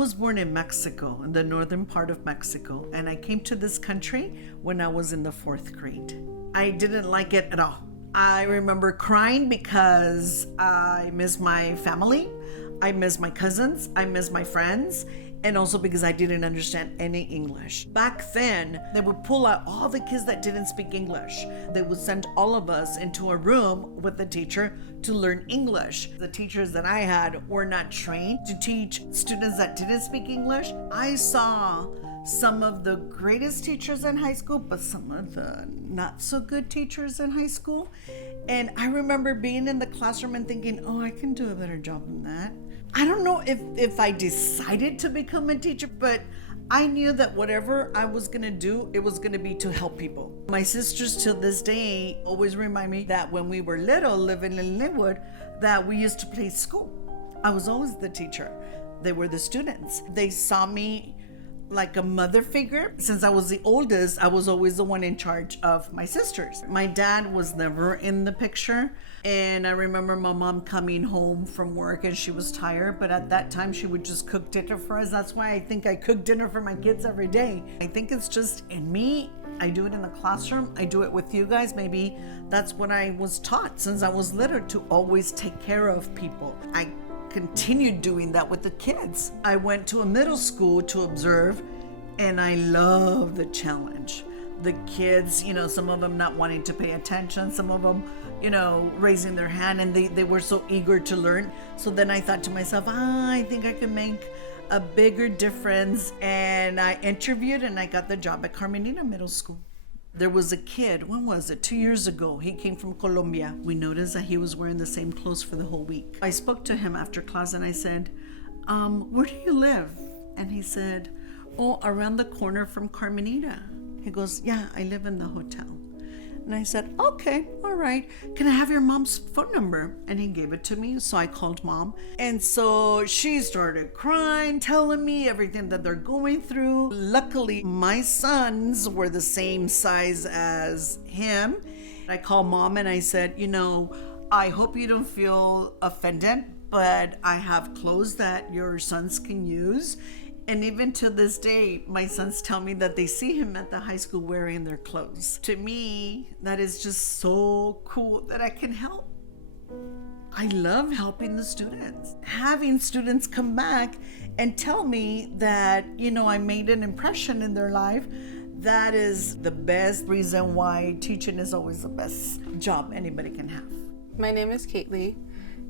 was born in Mexico, in the northern part of Mexico, and I came to this country when I was in the 4th grade. I didn't like it at all. I remember crying because I miss my family, I miss my cousins, I miss my friends, and also because I didn't understand any English. Back then, they would pull out all the kids that didn't speak English. They would send all of us into a room with the teacher to learn English. The teachers that I had were not trained to teach students that didn't speak English. I saw some of the greatest teachers in high school, but some of the not so good teachers in high school. And I remember being in the classroom and thinking, oh, I can do a better job than that. I don't know if I decided to become a teacher, but I knew that whatever I was gonna do, it was gonna be to help people. My sisters till this day always remind me that when we were little, living in Linwood, that we used to play school. I was always the teacher. They were the students. They saw me like a mother figure. Since I was the oldest, I was always the one in charge of my sisters. My dad was never in the picture. And I remember my mom coming home from work and she was tired, but at that time she would just cook dinner for us. That's why I think I cook dinner for my kids every day. I think it's just in me. I do it in the classroom. I do it with you guys. Maybe that's what I was taught since I was little, to always take care of people. I continued doing that with the kids. I went to a middle school to observe, and I love the challenge. The kids, some of them not wanting to pay attention, some of them, raising their hand, and they were so eager to learn. So then I thought to myself, I think I can make a bigger difference. And I interviewed and I got the job at Carmenita Middle School. There was a kid, when was it? 2 years ago. He came from Colombia. We noticed that he was wearing the same clothes for the whole week. I spoke to him after class and I said, where do you live? And he said, oh, around the corner from Carmenita. He goes, yeah, I live in the hotel. And I said, okay, all right. Can I have your mom's phone number? And he gave it to me. So I called mom. And so she started crying, telling me everything that they're going through. Luckily, my sons were the same size as him. I called mom and I said, I hope you don't feel offended, but I have clothes that your sons can use. And even to this day, my sons tell me that they see him at the high school wearing their clothes. To me, that is just so cool that I can help. I love helping the students. Having students come back and tell me that, I made an impression in their life, that is the best reason why teaching is always the best job anybody can have. My name is Kaylee.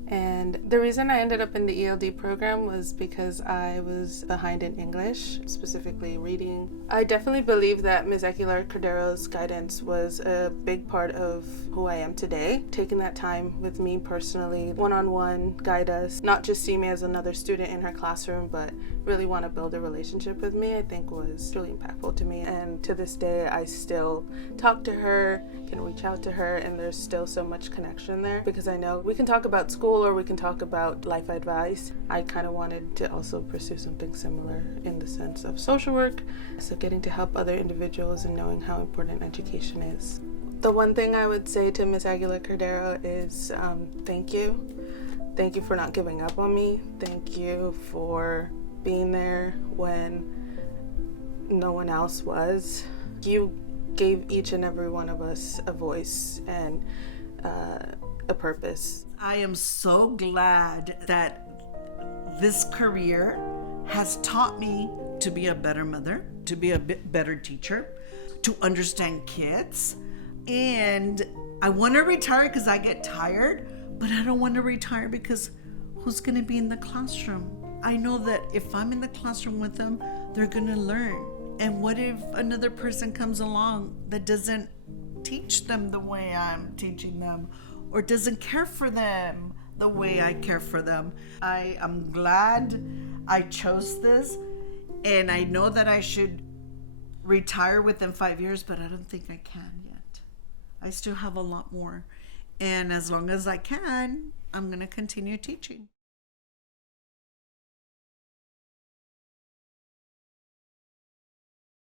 And the reason I ended up in the ELD program was because I was behind in English, specifically reading. I definitely believe that Ms. Aguilar-Cordero's guidance was a big part of who I am today. Taking that time with me personally, one-on-one, guide us, not just see me as another student in her classroom, but really want to build a relationship with me, I think was really impactful to me. And to this day, I still talk to her, can reach out to her, and there's still so much connection there because I know we can talk about school or we can talk about life advice. I kind of wanted to also pursue something similar in the sense of social work, so getting to help other individuals and knowing how important education is. The one thing I would say to Ms. Aguilar-Cordero is thank you. Thank you for not giving up on me. Thank you for being there when no one else was. You gave each and every one of us a voice and a purpose. I am so glad that this career has taught me to be a better mother, to be a bit better teacher, to understand kids. And I want to retire because I get tired, but I don't want to retire because who's going to be in the classroom? I know that if I'm in the classroom with them, they're going to learn. And what if another person comes along that doesn't teach them the way I'm teaching them, or doesn't care for them the way I care for them? I am glad I chose this, and I know that I should retire within 5 years, but I don't think I can yet. I still have a lot more. And as long as I can, I'm going to continue teaching.